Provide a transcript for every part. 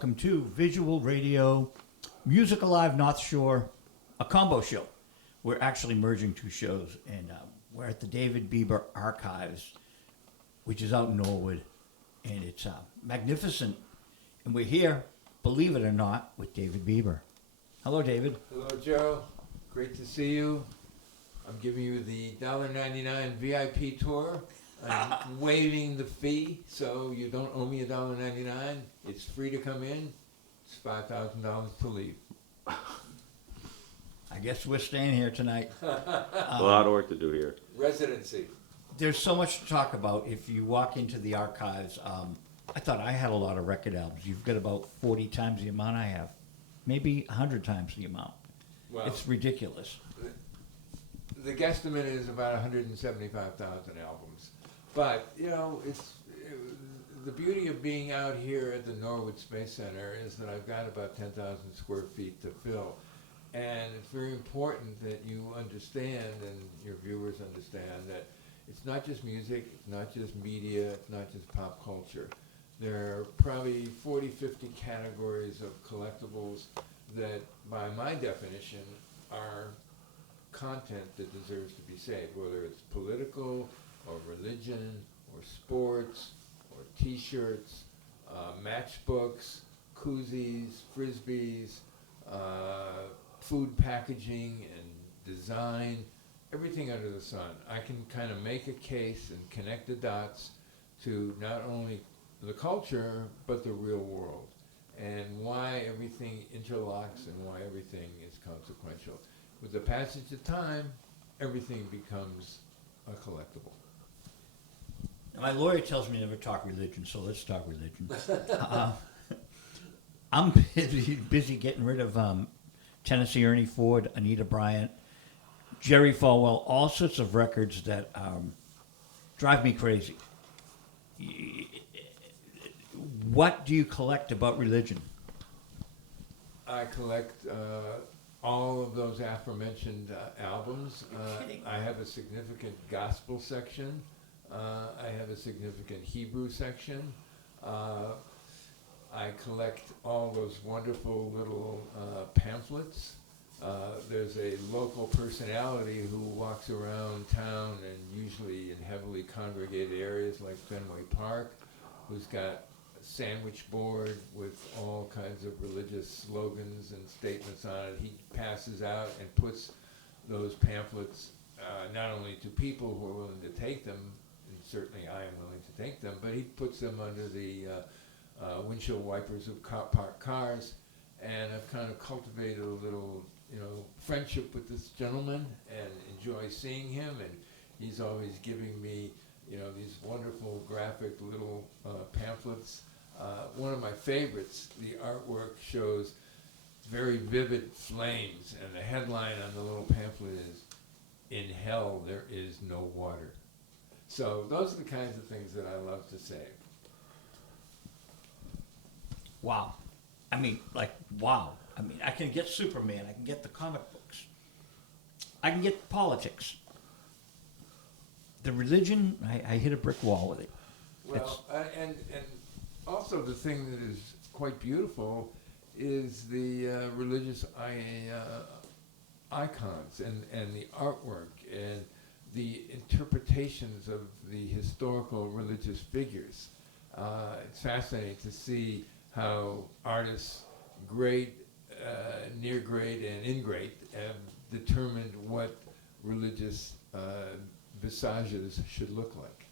welcome to Visual Radio, Music Alive North Shore, a combo show. We're actually merging two shows, and we're at the David Bieber Archives, which is out in Norwood, and it's magnificent. And we're here, believe it or not, with David Bieber. Hello, David. Hello, Joe. Great to see you. I'm giving you the $1.99 VIP tour. I'm waiving the fee, so you don't owe me $1.99. It's free to come in. It's $5,000 to leave. I guess we're staying here tonight. A lot of work to do here. Residency. There's so much to talk about. If you walk into the archives, I thought I had a lot of record albums. You've got about 40 times the amount I have. Maybe 100 times the amount. Well, It's ridiculous. the guesstimate is about 175,000 albums. But, you know, the beauty of being out here at the Norwood Space Center is that I've got about 10,000 square feet to fill. And it's very important that you understand, and your viewers understand, that it's not just music, it's not just media, it's not just pop culture. There are probably 40, 50 categories of collectibles that, by my definition, are content that deserves to be saved, whether it's political, or religion, or sports, or t-shirts, matchbooks, koozies, frisbees, food packaging and design, everything under the sun. I can kind of make a case and connect the dots to not only the culture, but the real world, and why everything interlocks and why everything is consequential. With the passage of time, everything becomes a collectible. My lawyer tells me never talk religion, so let's talk religion. I'm busy getting rid of Tennessee Ernie Ford, Anita Bryant, Jerry Falwell, all sorts of records that drive me crazy. What do you collect about religion? I collect all of those aforementioned albums. I have a significant gospel section. I have a significant Hebrew section. I collect all those wonderful little pamphlets. There's a local personality who walks around town, and usually in heavily congregated areas like Fenway Park, who's got a sandwich board with all kinds of religious slogans and statements on it. He passes out and puts those pamphlets not only to people who are willing to take them, and certainly I am willing to take them, but he puts them under the windshield wipers of parked cars, and I've kind of cultivated a little, friendship with this gentleman and enjoy seeing him, and he's always giving me, these wonderful graphic little pamphlets. One of my favorites, the artwork shows very vivid flames, and the headline on the little pamphlet is, "In hell there is no water." So those are the kinds of things that I love to save. Wow. Wow. I can get Superman. I can get the comic books. I can get politics. The religion, I hit a brick wall with it. Well, and also the thing that is quite beautiful is the religious icons and the artwork and the interpretations of the historical religious figures. It's fascinating to see how artists, great, near great, and in great, have determined what religious visages should look like.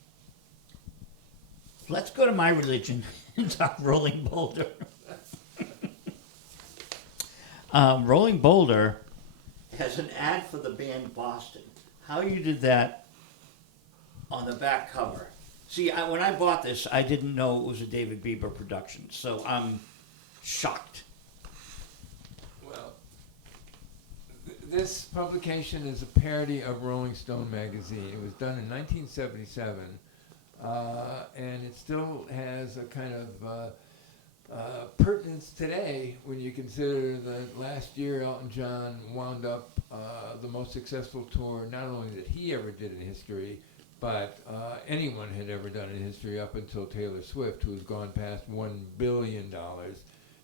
Let's go to my religion and talk Rolling Boulder. Rolling Boulder has an ad for the band Boston. How you did that on the back cover. See, when I bought this, I didn't know it was a David Bieber production, so I'm shocked. Well, this publication is a parody of Rolling Stone magazine. It was done in 1977, and it still has a kind of pertinence today when you consider that last year Elton John wound up the most successful tour, not only that he ever did in history, but anyone had ever done in history up until Taylor Swift, who has gone past $1 billion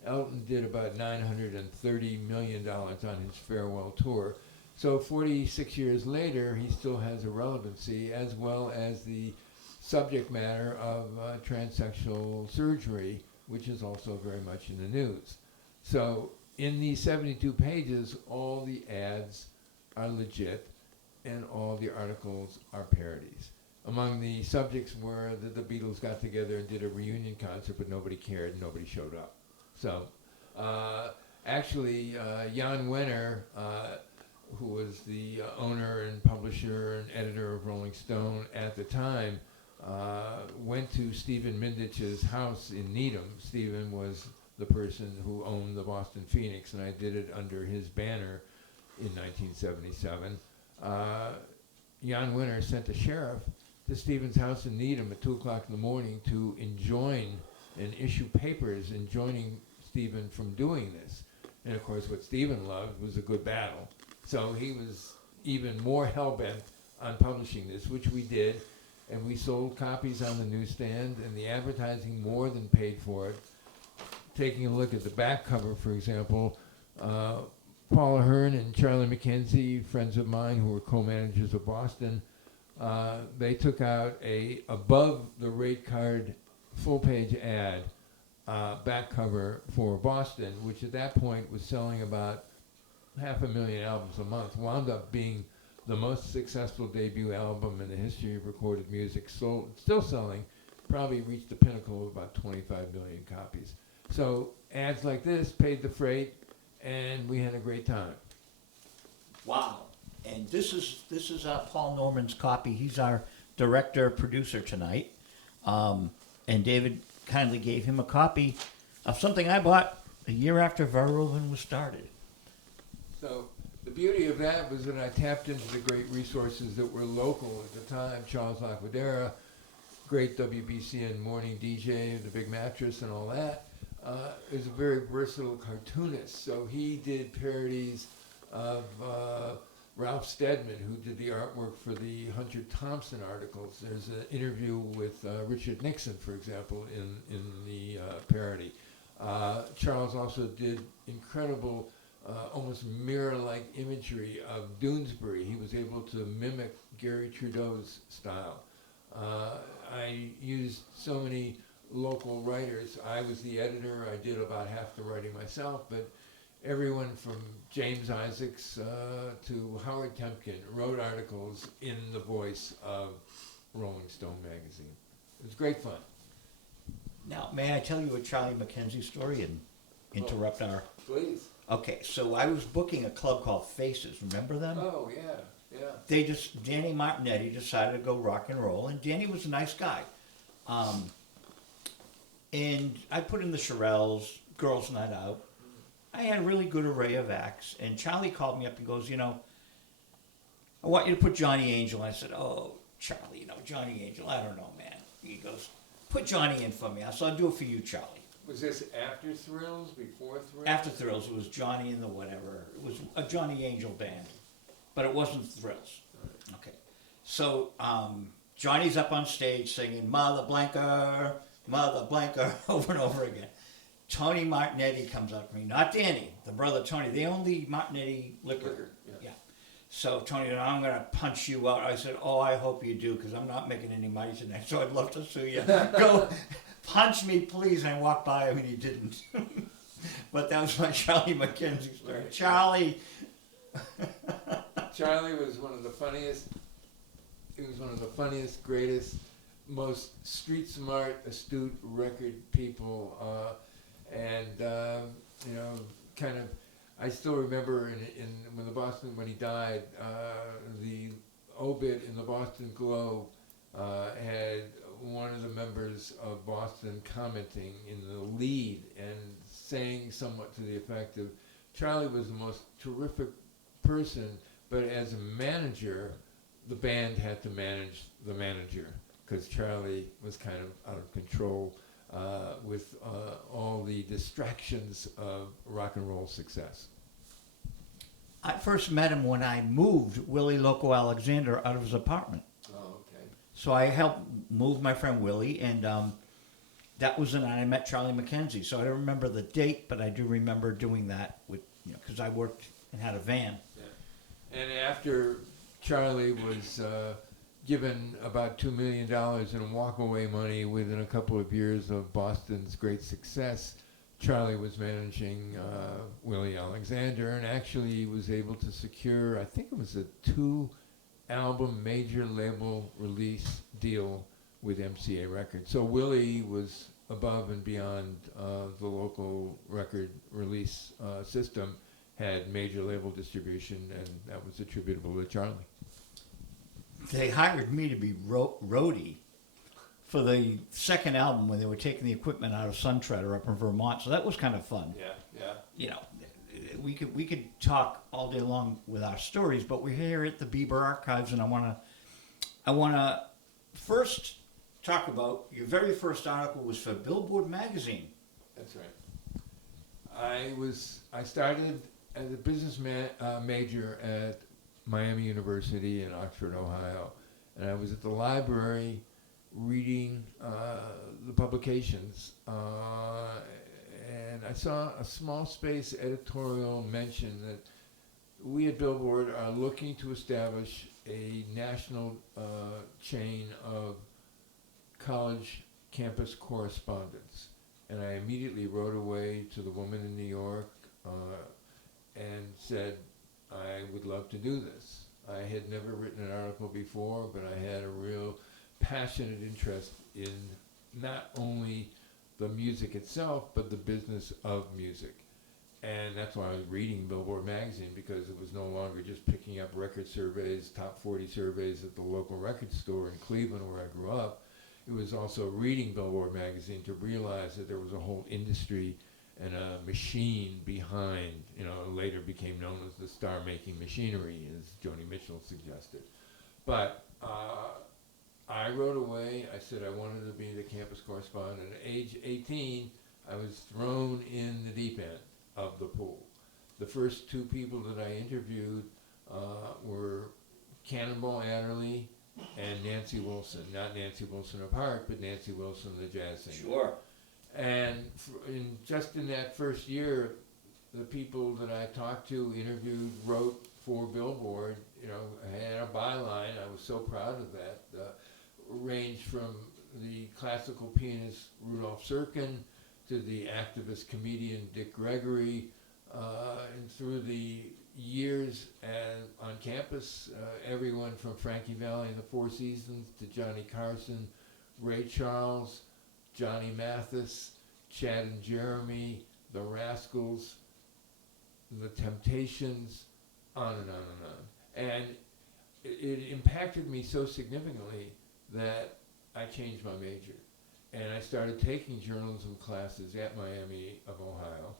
Elton did about $930 million on his farewell tour. So 46 years later, he still has a relevancy, as well as the subject matter of transsexual surgery, which is also very much in the news. So in these 72 pages, all the ads are legit, and all the articles are parodies. Among the subjects were that the Beatles got together and did a reunion concert, but nobody cared and nobody showed up. So actually, Jan Wenner, who was the owner and publisher and editor of Rolling Stone at the time, went to Stephen Mindich's house in Needham. Stephen was the person who owned the Boston Phoenix, and I did it under his banner in 1977. Jan Wenner sent a sheriff to Stephen's house in Needham at 2 o'clock in the morning to enjoin and issue papers enjoining Stephen from doing this. And of course, what Stephen loved was a good battle. So he was even more hell-bent on publishing this, which we did, and we sold copies on the newsstand, and the advertising more than paid for it. Taking a look at the back cover, for example, Paula Hearn and Charlie McKenzie, friends of mine who were co-managers of Boston, they took out a above the rate card full-page ad back cover for Boston, which at that point was selling about 500,000 albums a month, wound up being the most successful debut album in the history of recorded music, sold, still selling, probably reached the pinnacle of about 25 million copies. So ads like this paid the freight, and we had a great time. Wow. And this is Paul Norman's copy. He's our director, producer tonight. And David kindly gave him a copy of something I bought a year after Verhoeven was started. So the beauty of that was that I tapped into the great resources that were local at the time. Charles Laquadera, great WBCN morning DJ, The Big Mattress and all that, is a very versatile cartoonist. So he did parodies of Ralph Steadman, who did the artwork for the Hunter Thompson articles. There's an interview with Richard Nixon, for example, in the parody. Charles also did incredible, almost mirror-like imagery of Doonesbury. He was able to mimic Gary Trudeau's style. I used so many local writers. I was the editor. I did about half the writing myself, but everyone from James Isaacs to Howard Temkin wrote articles in the voice of Rolling Stone magazine. It was great fun. Now, may I tell you a Charlie McKenzie story and interrupt our... Please. Okay, so I was booking a club called Faces. Remember them? Oh, yeah, yeah. Danny Martinetti decided to go rock and roll, and Danny was a nice guy. And I put in the Shirelles, Girls Night Out. I had a really good array of acts, and Charlie called me up and goes, I want you to put Johnny Angel. And I said, oh, Charlie, Johnny Angel, I don't know, man. He goes, put Johnny in for me. I said, I'll do it for you, Charlie. Was this after Thrills, before Thrills? After Thrills, it was Johnny and the whatever. It was a Johnny Angel band, but it wasn't Thrills. Right. Okay. So Johnny's up on stage singing Mother Blanker, over and over again. Tony Martinetti comes up to me, not Danny, the brother Tony. They own the Martinetti liquor. Yeah. So Tony said, I'm going to punch you out. I said, oh, I hope you do, because I'm not making any money tonight, so I'd love to sue you. Go punch me, please. And I walked by him, and he didn't. But that was my Charlie McKenzie story. Right. Charlie. Charlie was one of the funniest. He was one of the funniest, greatest, most street smart, astute record people. Kind of, I still remember when he died, the obit in the Boston Globe had one of the members of Boston commenting in the lead and saying somewhat to the effect of, Charlie was the most terrific person, but as a manager, the band had to manage the manager, because Charlie was kind of out of control with all the distractions of rock and roll success. I first met him when I moved Willie Loco Alexander out of his apartment. Oh, okay. So I helped move my friend Willie, and that was the night I met Charlie McKenzie. So I don't remember the date, but I do remember doing that with, because I worked and had a van. Yeah. And after Charlie was given about $2 million in walk-away money within a couple of years of Boston's great success, Charlie was managing Willie Alexander, and actually was able to secure, I think it was a 2-album major label release deal with MCA Records. So Willie was above and beyond the local record release system, had major label distribution, and that was attributable to Charlie. They hired me to be roadie for the second album when they were taking the equipment out of Sun Treader up in Vermont. So that was kind of fun. Yeah. You know, we could talk all day long with our stories, but we're here at the Bieber Archives, and I wanna first talk about your very first article was for Billboard magazine. That's right. I started as a business major at Miami University in Oxford, Ohio, and I was at the library reading the publications, and I saw a small space editorial mention that we at Billboard are looking to establish a national chain of college campus correspondence. And I immediately wrote away to the woman in New York and said, I would love to do this. I had never written an article before, but I had a real passionate interest in not only the music itself, but the business of music. And that's why I was reading Billboard magazine, because it was no longer just picking up record surveys, top 40 surveys at the local record store in Cleveland where I grew up. It was also reading Billboard magazine to realize that there was a whole industry and a machine behind, later became known as the star-making machinery, as Joni Mitchell suggested. But I wrote away. I said I wanted to be the campus correspondent. At age 18, I was thrown in the deep end of the pool. The first two people that I interviewed were Cannonball Adderley and Nancy Wilson. Not Nancy Wilson of Heart, but Nancy Wilson, the jazz singer. Sure. And just in that first year, the people that I talked to, interviewed, wrote for Billboard, I had a byline. I was so proud of that. Ranged from the classical pianist Rudolf Serkin to the activist comedian Dick Gregory, and through the years on campus, everyone from Frankie Valli and the Four Seasons to Johnny Carson, Ray Charles, Johnny Mathis, Chad and Jeremy, the Rascals, the Temptations, on and on and on. And it impacted me so significantly that I changed my major. And I started taking journalism classes at Miami of Ohio,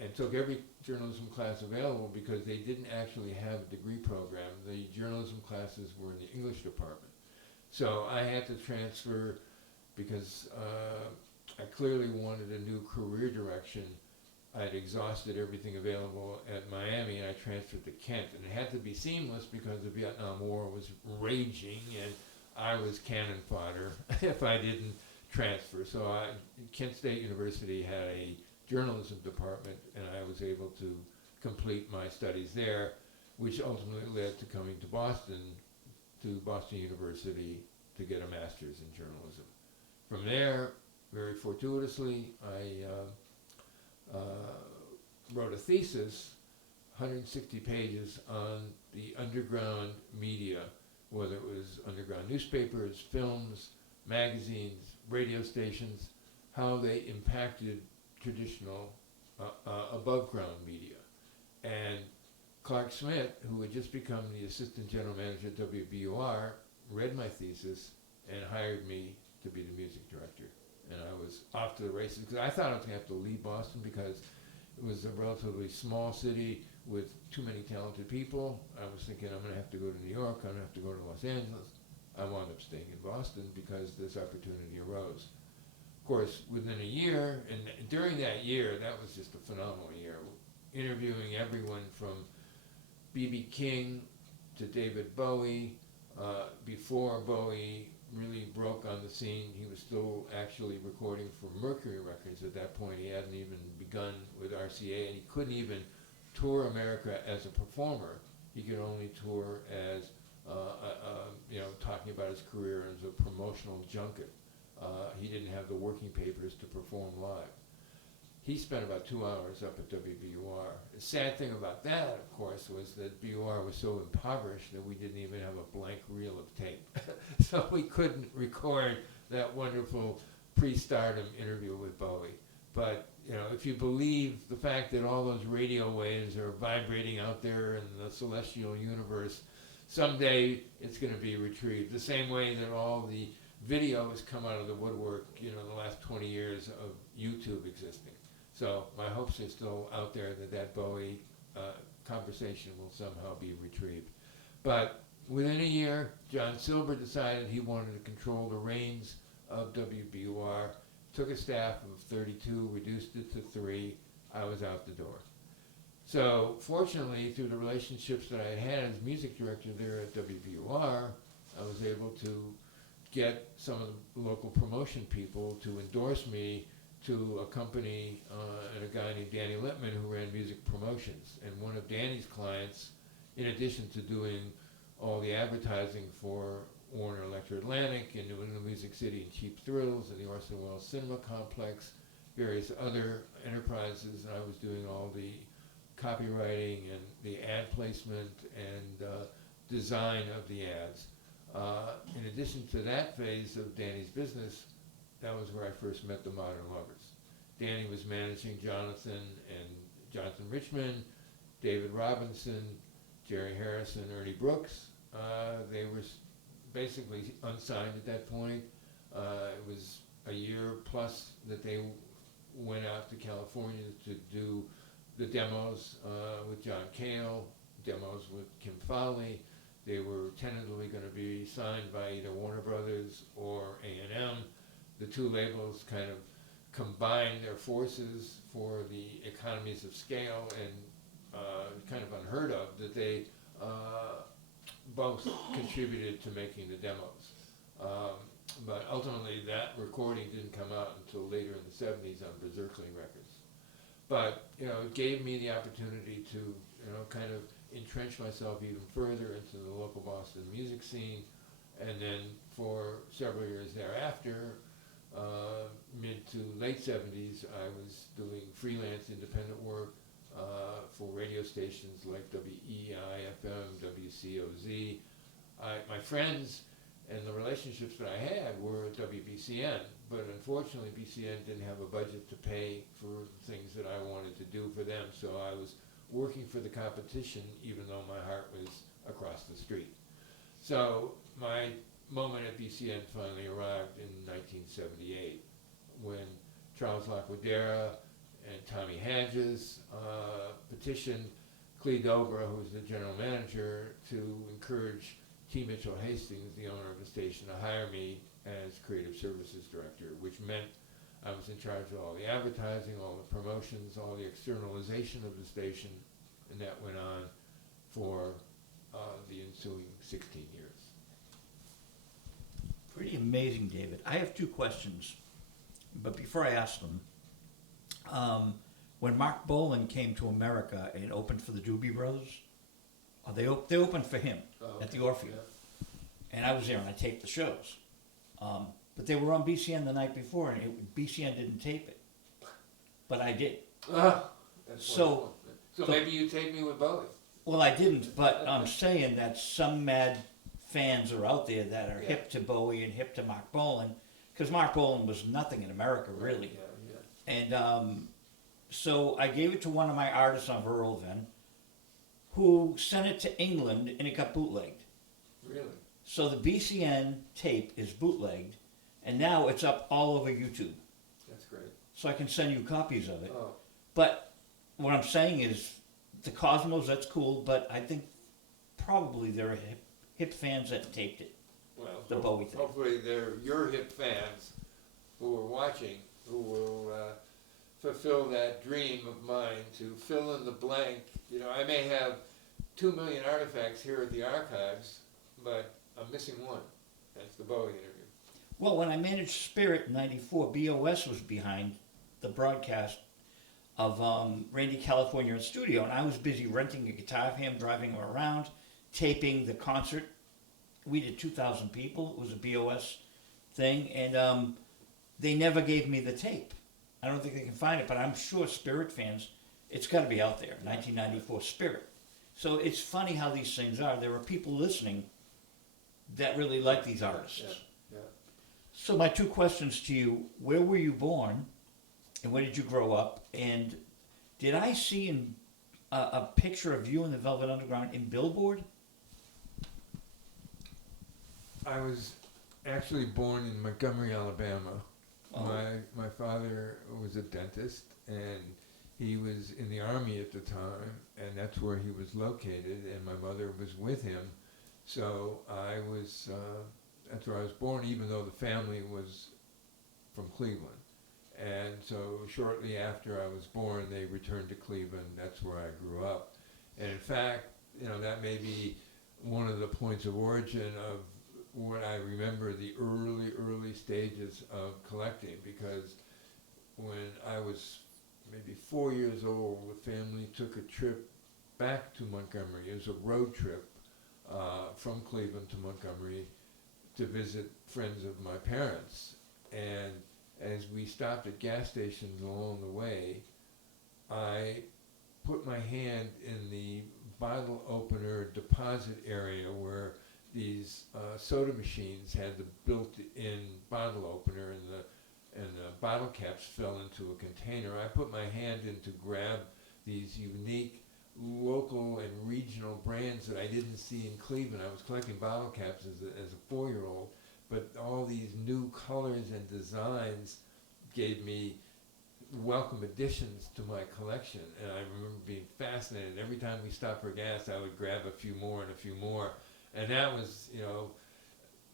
and took every journalism class available because they didn't actually have a degree program. The journalism classes were in the English department. So I had to transfer because I clearly wanted a new career direction. I'd exhausted everything available at Miami, and I transferred to Kent. And it had to be seamless because the Vietnam War was raging, and I was cannon fodder if I didn't transfer. So Kent State University had a journalism department, and I was able to complete my studies there, which ultimately led to coming to Boston University, to get a master's in journalism. From there, very fortuitously, I wrote a thesis, 160 pages, on the underground media, whether it was underground newspapers, films, magazines, radio stations, how they impacted traditional above-ground media. And Clark Smith, who had just become the assistant general manager at WBUR, read my thesis and hired me to be the music director. And I was off to the races, because I thought I was going to have to leave Boston because it was a relatively small city with too many talented people. I was thinking I'm going to have to go to New York, I'm going to have to go to Los Angeles. I wound up staying in Boston because this opportunity arose. Of course, within a year, and during that year, that was just a phenomenal year, interviewing everyone from B.B. King to David Bowie, before Bowie really broke on the scene. He was still actually recording for Mercury Records at that point. He hadn't even begun with RCA, and he couldn't even tour America as a performer. He could only tour as, talking about his career as a promotional junket. He didn't have the working papers to perform live. He spent about 2 hours up at WBUR. The sad thing about that, of course, was that BUR was so impoverished that we didn't even have a blank reel of tape. So we couldn't record that wonderful pre-stardom interview with Bowie. But, if you believe the fact that all those radio waves are vibrating out there in the celestial universe, someday it's going to be retrieved. The same way that all the video has come out of the woodwork, the last 20 years of YouTube existing. So my hopes are still out there that Bowie conversation will somehow be retrieved. But within a year, John Silver decided he wanted to control the reins of WBUR, took a staff of 32, reduced it to 3. I was out the door. So fortunately, through the relationships that I had as music director there at WBUR, I was able to get some of the local promotion people to endorse me to a company and a guy named Danny Lippman who ran music promotions. And one of Danny's clients, in addition to doing all the advertising for Warner Electro Atlantic and New England Music City and Cheap Thrills and the Orson Welles Cinema Complex, various other enterprises, and I was doing all the copywriting and the ad placement and design of the ads. In addition to that phase of Danny's business, that was where I first met the Modern Lovers. Danny was managing Jonathan Richman, David Robinson, Jerry Harrison, Ernie Brooks. They were basically unsigned at that point. It was a year plus that they went out to California to do the demos with John Cale, demos with Kim Fowley. They were tentatively going to be signed by either Warner Brothers or A&M. The two labels kind of combined their forces for the economies of scale, and kind of unheard of that they both contributed to making the demos. But ultimately that recording didn't come out until later in the 70s on Berserkling Records. But, it gave me the opportunity to, kind of entrench myself even further into the local Boston music scene. And then for several years thereafter, mid to late 70s, I was doing freelance independent work for radio stations like WEI-FM, WCOZ. My friends and the relationships that I had were at WBCN, but unfortunately BCN didn't have a budget to pay for things that I wanted to do for them, so I was working for the competition even though my heart was across the street. So my moment at BCN finally arrived in 1978 when Charles Laquadera and Tommy Hadges petitioned Clee Dobra, who was the general manager, to encourage T. Mitchell Hastings, the owner of the station, to hire me as creative services director, which meant I was in charge of all the advertising, all the promotions, all the externalization of the station, and that went on for the ensuing 16 years. Pretty amazing, David. I have two questions, but before I ask them, when Mark Bolan came to America and opened for the Doobie Brothers, they opened for him at the Orpheum, and I was there and I taped the shows. But they were on BCN the night before, and BCN didn't tape it, but I did. So maybe you taped me with Bowie. Well, I didn't, but I'm saying that some mad fans are out there that are hip to Bowie and hip to Mark Bolan, because Mark Bolan was nothing in America, really. And so I gave it to one of my artists on Verlven, who sent it to England, and it got bootlegged. Really? So the BCN tape is bootlegged, and now it's up all over YouTube. That's great. So I can send you copies of it. Oh. But what I'm saying is, the Cosmos, that's cool, but I think probably there are hip fans that taped it. Well, the Bowie thing. Hopefully they're your hip fans who are watching, who will fulfill that dream of mine to fill in the blank. I may have 2 million artifacts here at the archives, but I'm missing one. That's the Bowie interview. Well, when I managed Spirit in '94, BOS was behind the broadcast of Randy California in studio, and I was busy renting a guitar of him, driving him around, taping the concert. We did 2,000 people. It was a BOS thing, and they never gave me the tape. I don't think they can find it, but I'm sure Spirit fans, it's got to be out there. 1994 Spirit. So it's funny how these things are. There are people listening that really like these artists. Yeah. So my two questions to you: where were you born, and where did you grow up? And did I see a picture of you in the Velvet Underground in Billboard? I was actually born in Montgomery, Alabama. Oh. My father was a dentist, and he was in the Army at the time, and that's where he was located, and my mother was with him. So that's where I was born, even though the family was from Cleveland. And so shortly after I was born, they returned to Cleveland. That's where I grew up. And in fact, that may be one of the points of origin of what I remember the early stages of collecting, because when I was maybe 4 years old, the family took a trip back to Montgomery. It was a road trip from Cleveland to Montgomery to visit friends of my parents. And as we stopped at gas stations along the way, I put my hand in the bottle opener deposit area where these soda machines had the built-in bottle opener, and the bottle caps fell into a container. I put my hand in to grab these unique local and regional brands that I didn't see in Cleveland. I was collecting bottle caps as a 4-year-old, but all these new colors and designs gave me welcome additions to my collection, and I remember being fascinated. Every time we stopped for gas, I would grab a few more and a few more, and that was,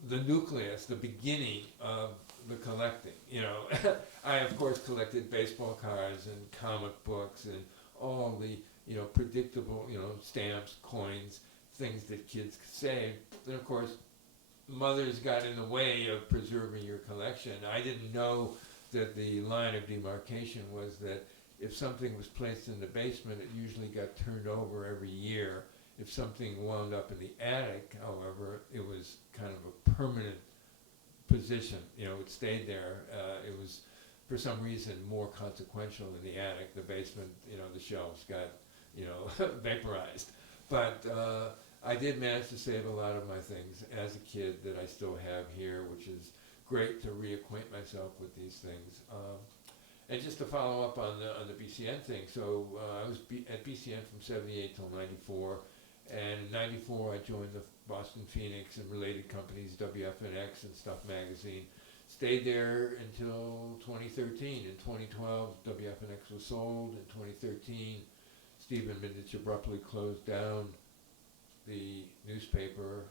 the nucleus, the beginning of the collecting. I of course collected baseball cards and comic books and all the predictable stamps, coins, things that kids could save. And of course, mothers got in the way of preserving your collection. I didn't know that the line of demarcation was that if something was placed in the basement, it usually got turned over every year. If something wound up in the attic, however, it was kind of a permanent position. It stayed there. It was, for some reason, more consequential in the attic. The basement, the shelves got, vaporized. But I did manage to save a lot of my things as a kid that I still have here, which is great to reacquaint myself with these things. And just to follow up on the BCN thing, so I was at BCN from 78 till 94, and in 94 I joined the Boston Phoenix and related companies, WFNX and Stuff Magazine. Stayed there until 2013. In 2012, WFNX was sold. In 2013, Stephen Mindich abruptly closed down the newspaper,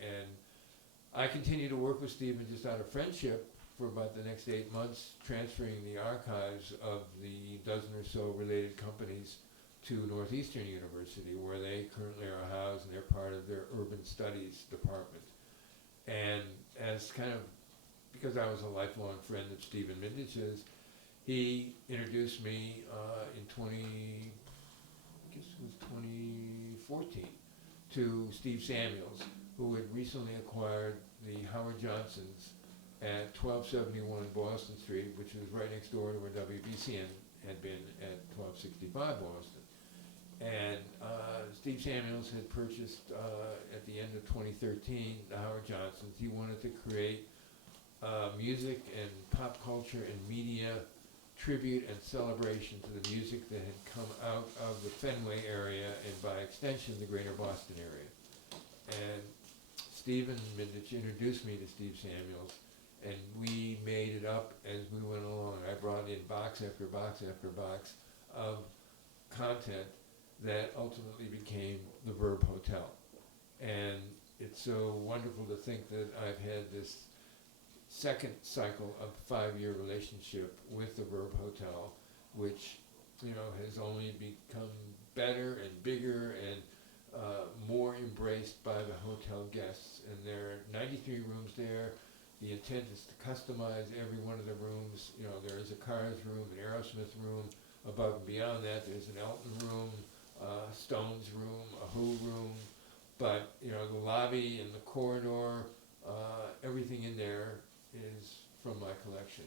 and I continued to work with Stephen just out of friendship for about the next 8 months, transferring the archives of the dozen or so related companies to Northeastern University, where they currently are housed, and they're part of their urban studies department. And as kind of, because I was a lifelong friend of Stephen Mindich's, he introduced me in 2014 to Steve Samuels, who had recently acquired the Howard Johnsons at 1271 Boston Street, which was right next door to where WBCN had been at 1265 Boston. And Steve Samuels had purchased at the end of 2013 the Howard Johnsons. He wanted to create music and pop culture and media tribute and celebration to the music that had come out of the Fenway area and by extension the greater Boston area. And Stephen Mindich introduced me to Steve Samuels, and we made it up as we went along. I brought in box after box after box of content that ultimately became the Verb Hotel. And it's so wonderful to think that I've had this second cycle of 5-year relationship with the Verb Hotel, which has only become better and bigger and more embraced by the hotel guests. And there are 93 rooms there, the intent is to customize every one of the rooms. You know, there is a Cars room, an Aerosmith room. Above and beyond that, there's an Elton room, Stones room, a Who room. But, you know, the lobby and the corridor, everything in there is from my collection.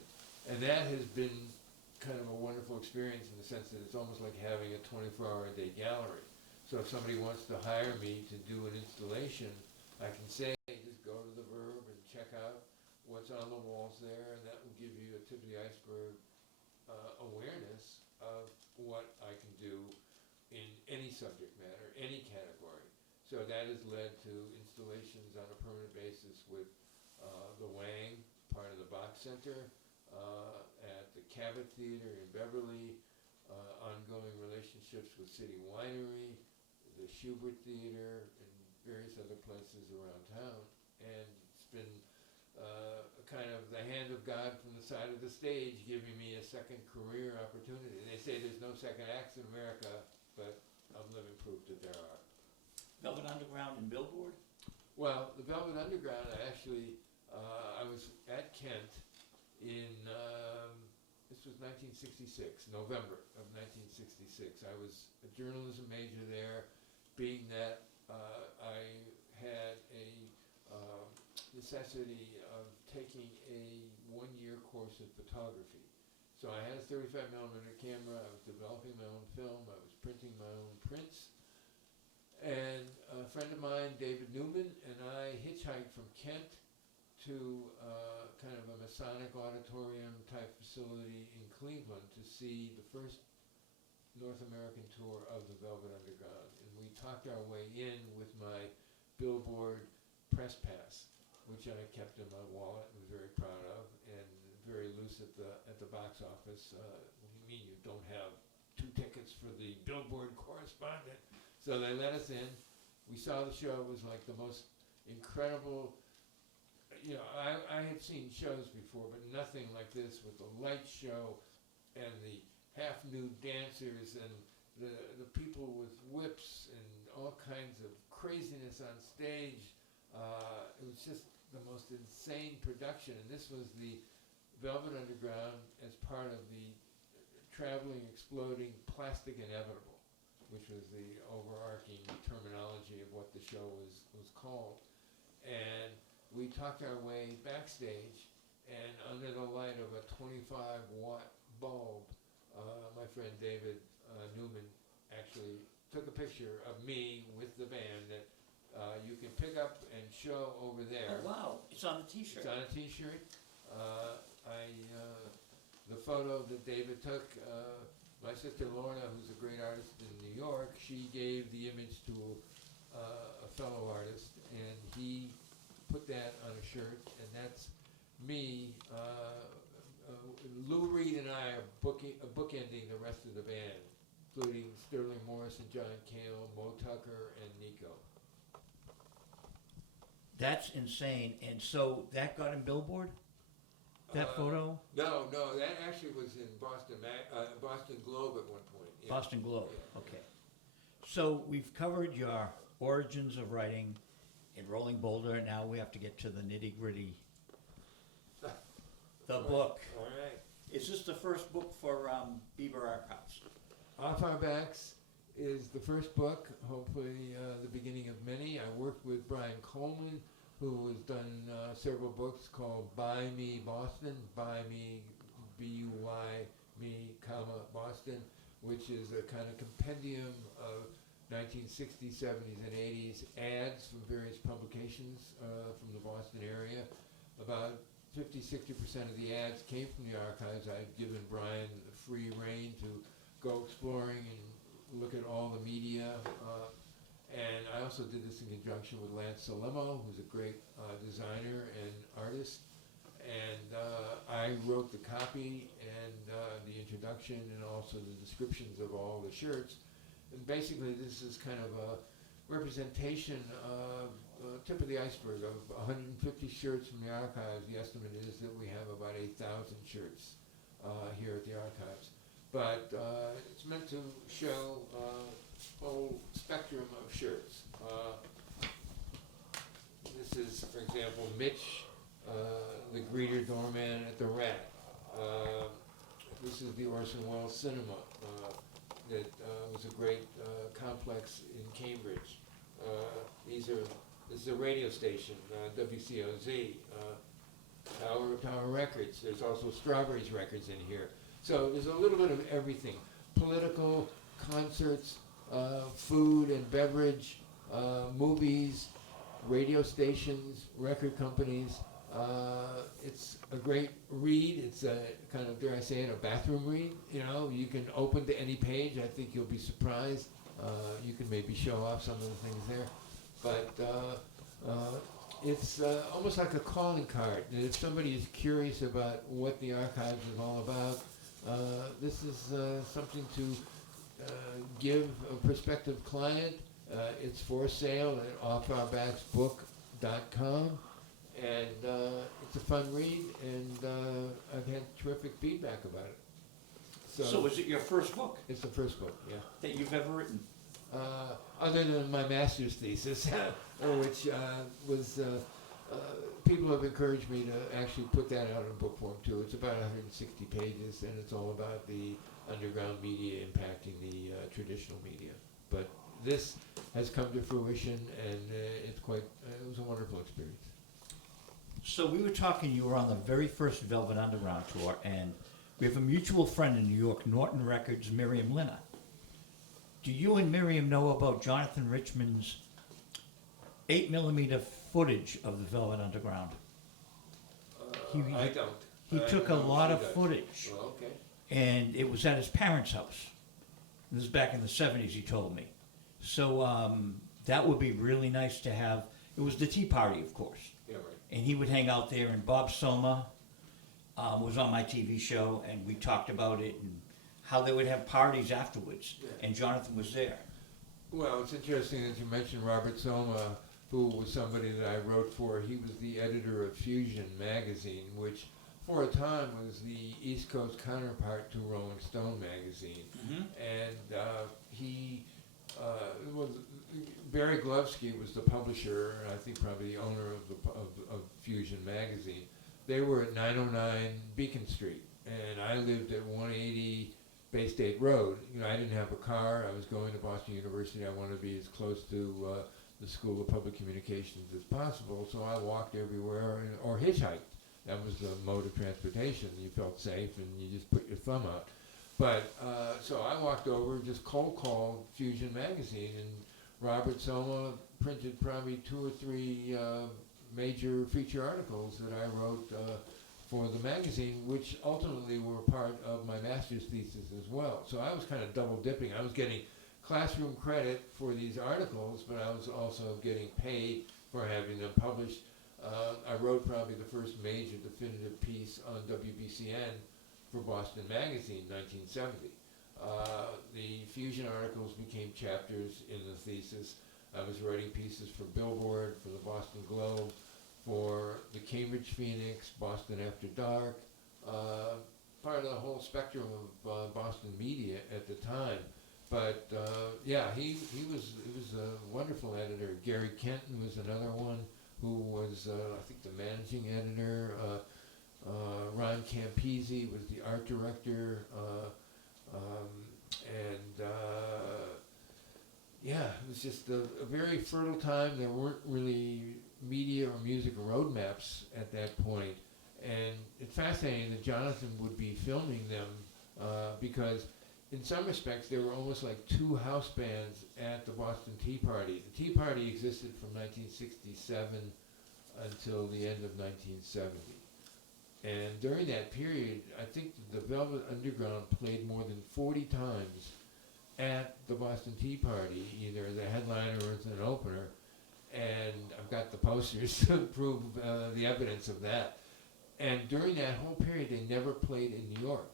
And that has been kind of a wonderful experience in the sense that it's almost like having a 24-hour-a-day gallery. So if somebody wants to hire me to do an installation, I can say, just go to the Verb and check out what's on the walls there, and that will give you a tip of the iceberg awareness of what I can do in any subject matter, any category. So that has led to installations on a permanent basis with the Wang, part of the Box Center, at the Cabot Theater in Beverly, ongoing relationships with City Winery, the Schubert Theater, and various other places around town. And it's been kind of the hand of God from the side of the stage giving me a second career opportunity. They say there's no second acts in America, but I'm living proof that there are. Velvet Underground and Billboard? Well, the Velvet Underground, I was at Kent in, this was 1966, November of 1966. I was a journalism major there, being that I had a necessity of taking a one-year course in photography. So I had a 35mm camera, I was developing my own film, I was printing my own prints. And a friend of mine, David Newman, and I hitchhiked from Kent to kind of a Masonic auditorium type facility in Cleveland to see the first North American tour of the Velvet Underground. And we talked our way in with my Billboard press pass, which I kept in my wallet and was very proud of, and very loose at the box office. What do you mean you don't have 2 tickets for the Billboard correspondent? So they let us in. We saw the show. It was like the most incredible, you know, I had seen shows before, but nothing like this, with the light show and the half-nude dancers and the people with whips and all kinds of craziness on stage. It was just the most insane production. And this was the Velvet Underground as part of the Traveling, Exploding, Plastic Inevitable, which was the overarching terminology of what the show was called. And we talked our way backstage, and under the light of a 25-watt bulb, my friend David Newman actually took a picture of me with the band that you can pick up and show over there. Oh, wow. It's on a t-shirt. It's on a t-shirt. The photo that David took, my sister Lorna, who's a great artist in New York, she gave the image to a fellow artist, and he put that on a shirt, and that's me. Lou Reed and I are bookending the rest of the band, including Sterling Morrison, John Cale, Mo Tucker, and Nico. That's insane. And so that got in Billboard? That photo? No, that actually was in Boston Globe at one point. Yeah. Boston Globe, Yeah. okay. So we've covered your origins of writing in Rolling Boulder. Now we have to get to the nitty-gritty. The book. All right. Is this the first book for Bieber Archives? Off Our Backs is the first book, hopefully the beginning of many. I worked with Brian Coleman, who has done several books called By Me Boston, By Me, B-U-Y, Me, comma, Boston, which is a kind of compendium of 1960s, 70s, and 80s ads from various publications from the Boston area. About 50-60% of the ads came from the archives. I've given Brian the free rein to go exploring and look at all the media. And I also did this in conjunction with Lance Salemo, who's a great designer and artist. And I wrote the copy and the introduction and also the descriptions of all the shirts. And basically this is kind of a representation of tip of the iceberg of 150 shirts from the archives. The estimate is that we have about 8,000 shirts here at the archives. But it's meant to show a whole spectrum of shirts. This is, for example, Mitch the Greeter Doorman at the Rat. This is the Orson Welles Cinema that was a great complex in Cambridge. This is a radio station, WCOZ, Tower Records. There's also Strawberries Records in here. So there's a little bit of everything. Political, concerts, food and beverage, movies, radio stations, record companies. It's a great read. It's a kind of, dare I say it, a bathroom read. You know, you can open to any page. I think you'll be surprised. You can maybe show off some of the things there. But it's almost like a calling card. If somebody is curious about what the archives is all about, this is something to give a prospective client. It's for sale at offourbacksbook.com, and it's a fun read, and I've had terrific feedback about it. So is it your first book It's the first book, yeah. that you've ever written? Other than my master's thesis, which was, people have encouraged me to actually put that out in book form too. It's about 160 pages, and it's all about the underground media impacting the traditional media. But this has come to fruition, and it was a wonderful experience. So we were talking, you were on the very first Velvet Underground tour, and we have a mutual friend in New York, Norton Records, Miriam Linna. Do you and Miriam know about Jonathan Richman's 8mm footage of the Velvet Underground? I don't. He took a lot of footage, Well, okay. and it was at his parents' house. This is back in the 70s, he told me. So that would be really nice to have. It was the Tea Party, of course. Yeah, right. And he would hang out there, and Bob Soma was on my TV show, and we talked about it and how they would have parties afterwards, Yeah. and Jonathan was there. Well, it's interesting that you mentioned Robert Soma, who was somebody that I wrote for. He was the editor of Fusion magazine, which for a time was the East Coast counterpart to Rolling Stone magazine. And Barry Glovsky was the publisher, and I think probably the owner of Fusion magazine. They were at 909 Beacon Street, and I lived at 180 Bay State Road. You know, I didn't have a car. I was going to Boston University. I wanted to be as close to the School of Public Communications as possible, so I walked everywhere or hitchhiked. That was the mode of transportation. You felt safe, and you just put your thumb out. But so I walked over, just cold called Fusion magazine, and Robert Soma printed probably 2 or 3 major feature articles that I wrote for the magazine, which ultimately were part of my master's thesis as well. So I was kind of double dipping. I was getting classroom credit for these articles, but I was also getting paid for having them published. I wrote probably the first major definitive piece on WBCN for Boston Magazine, 1970. The Fusion articles became chapters in the thesis. I was writing pieces for Billboard, for the Boston Globe, for the Cambridge Phoenix, Boston After Dark, part of the whole spectrum of Boston media at the time. But yeah, he was a wonderful editor. Gary Kenton was another one who was, I think, the managing editor. Ron Campisi was the art director. Yeah, it was just a very fertile time. There weren't really media or music roadmaps at that point. And it's fascinating that Jonathan would be filming them because in some respects they were almost like 2 house bands at the Boston Tea Party. The Tea Party existed from 1967 until the end of 1970. And during that period, I think the Velvet Underground played more than 40 times at the Boston Tea Party, either as a headliner or as an opener. And I've got the posters to prove the evidence of that. And during that whole period, they never played in New York.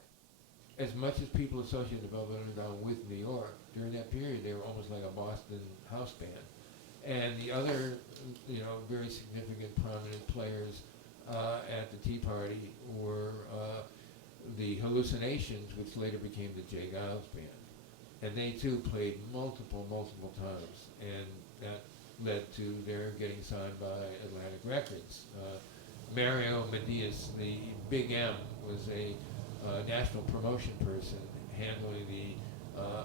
As much as people associate the Velvet Underground with New York, during that period, they were almost like a Boston house band. And the other, very significant, prominent players at the Tea Party were the Hallucinations, which later became the Jay Giles Band. And they too played multiple times, and that led to their getting signed by Atlantic Records. Mario Medias, the Big M, was a national promotion person handling the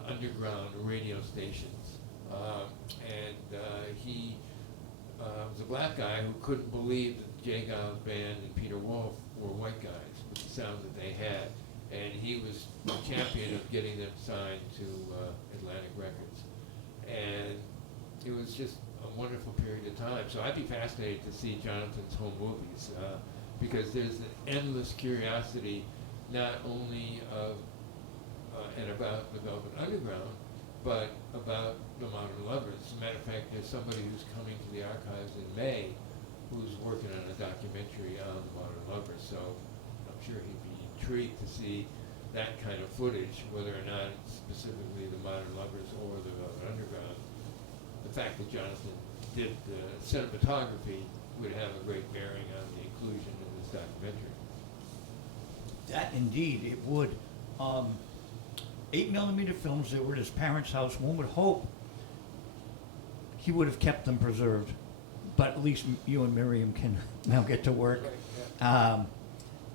underground radio stations. He was a black guy who couldn't believe that Jay Giles Band and Peter Wolf were white guys with the sound that they had. And he was the champion of getting them signed to Atlantic Records. And it was just a wonderful period of time. So I'd be fascinated to see Jonathan's home movies because there's an endless curiosity not only of and about the Velvet Underground, but about the Modern Lovers. As a matter of fact, there's somebody who's coming to the archives in May who's working on a documentary on the Modern Lovers. So I'm sure he'd be intrigued to see that kind of footage, whether or not it's specifically the Modern Lovers or the Velvet Underground. The fact that Jonathan did cinematography would have a great bearing on the inclusion in this documentary. That indeed it would. 8mm films, they were at his parents' house. One would hope he would have kept them preserved, but at least you and Miriam can now get to work. Right,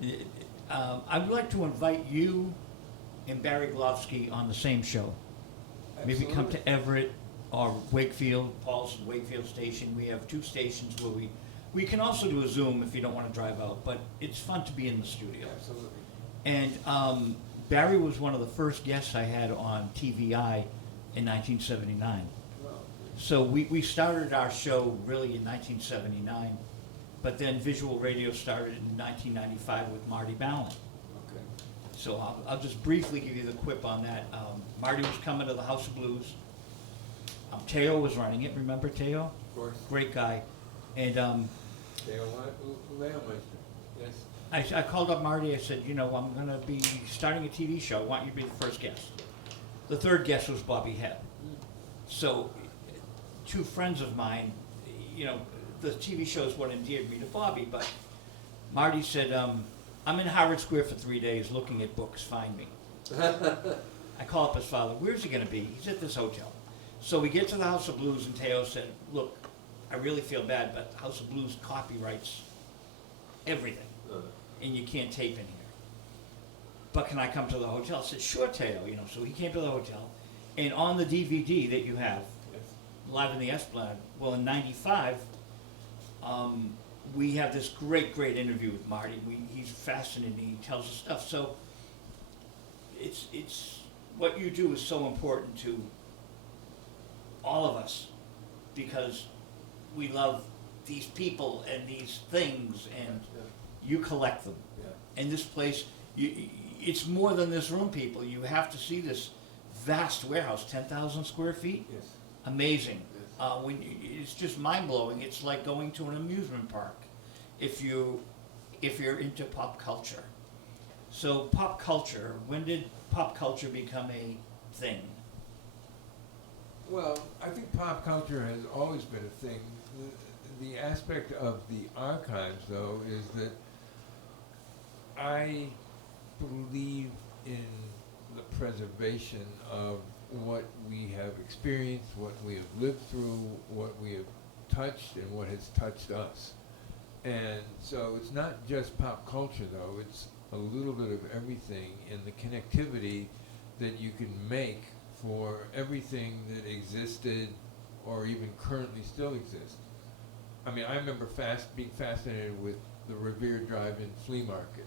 yeah. I would like to invite you and Barry Glovsky on the same show. Maybe come Absolutely. to Everett or Wakefield, Paul's Wakefield Station. We have 2 stations where we can also do a Zoom if you don't want to drive out, but it's fun to be in the studio. Absolutely. And Barry was one of the first guests I had on TVI in 1979. Well, So we started our show really in 1979, but then visual radio started in 1995 with Marty Ballin. okay. So I'll just briefly give you the quip on that. Marty was coming to the House of Blues. Teo was running it. Remember Teo? Of course. Great guy. And Leomeister. Yes. I called up Marty. I said, I'm going to be starting a TV show. I want you to be the first guest. The third guest was Bobby Hebb. So 2 friends of mine, the TV show is what endeared me to Bobby, but Marty said, I'm in Howard Square for 3 days looking at books. Find me. I call up his father. Where's he going to be? He's at this hotel. So we get to the House of Blues, and Teo said, look, I really feel bad, but the House of Blues copyrights everything, and you can't tape in here. But can I come to the hotel? I said, sure, Teo. So he came to the hotel, and on the DVD that you have, Live in the Esplanade, well, in '95, we have this great interview with Marty. He's fascinating. He tells us stuff. So it's what you do is so important to all of us because we love these people and these things, and you collect them. Yeah. And this place, it's more than this room, people. You have to see this vast warehouse, 10,000 square feet. Yes. Amazing. Yes. It's just mind-blowing. It's like going to an amusement park if you're into pop culture. So pop culture, when did pop culture become a thing? Well, I think pop culture has always been a thing. The aspect of the archives, though, is that I believe in the preservation of what we have experienced, what we have lived through, what we have touched, and what has touched us. And so it's not just pop culture, though. It's a little bit of everything and the connectivity that you can make for everything that existed or even currently still exists. I mean, I remember being fascinated with the Revere Drive-In Flea Market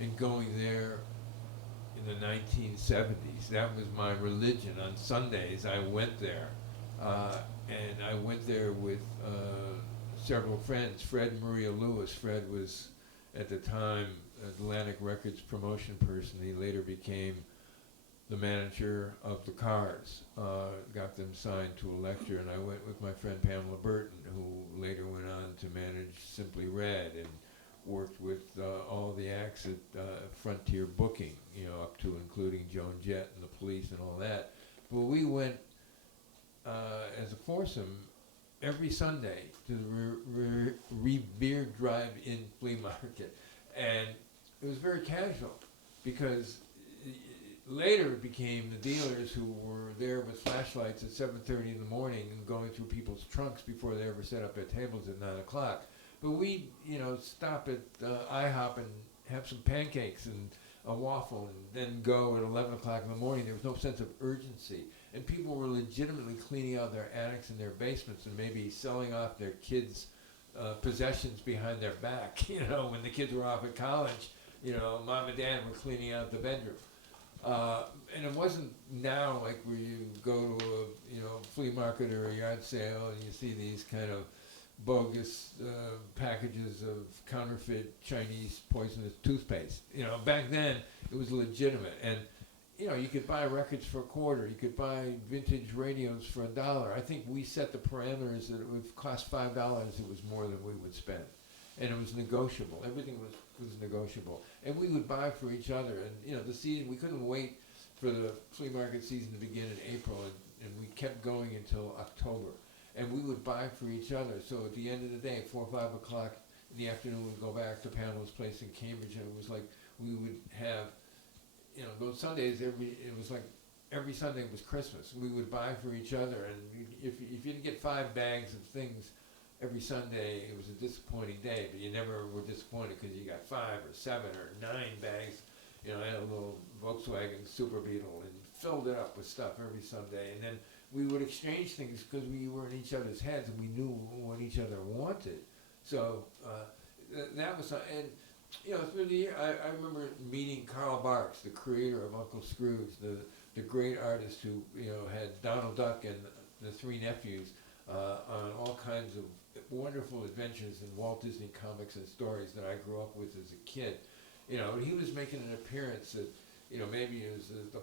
and going there in the 1970s. That was my religion. On Sundays, I went there. And I went there with several friends. Fred and Maria Lewis. Fred was, at the time, Atlantic Records promotion person. He later became the manager of the Cars, got them signed to a lecture, and I went with my friend Pamela Burton, who later went on to manage Simply Red and worked with all the acts at Frontier Booking, up to including Joan Jett and the Police and all that. But we went as a foursome every Sunday to the Revere Drive-In Flea Market, and it was very casual because later it became the dealers who were there with flashlights at 7:30 in the morning and going through people's trunks before they ever set up their tables at 9 o'clock. But we, stop at IHOP and have some pancakes and a waffle and then go at 11 o'clock in the morning. There was no sense of urgency. And people were legitimately cleaning out their attics and their basements and maybe selling off their kids' possessions behind their back. When the kids were off at college, mom and dad were cleaning out the bedroom. And it wasn't now like where you go to a flea market or a yard sale and you see these kind of bogus packages of counterfeit Chinese poisonous toothpaste. Back then it was legitimate, and you could buy records for $0.25. You could buy vintage radios for $1. I think we set the parameters that it would cost $5. It was more than we would spend, and it was negotiable. Everything was negotiable, and we would buy for each other. And the season, we couldn't wait for the flea market season to begin in April, and we kept going until October. And we would buy for each other. So at the end of the day, 4 or 5 o'clock in the afternoon, we'd go back to Pamela's place in Cambridge, and it was like we would have, those Sundays. It was like every Sunday was Christmas. We would buy for each other, and if you didn't get 5 bags of things every Sunday, it was a disappointing day. But you never were disappointed because you got 5 or 7 or 9 bags. I had a little Volkswagen Super Beetle and filled it up with stuff every Sunday, and then we would exchange things because we were in each other's heads and we knew what each other wanted. So that was, and through the year, I remember meeting Carl Barks, the creator of Uncle Scrooge, the great artist who had Donald Duck and the 3 nephews on all kinds of wonderful adventures in Walt Disney comics and stories that I grew up with as a kid. He was making an appearance at maybe it was the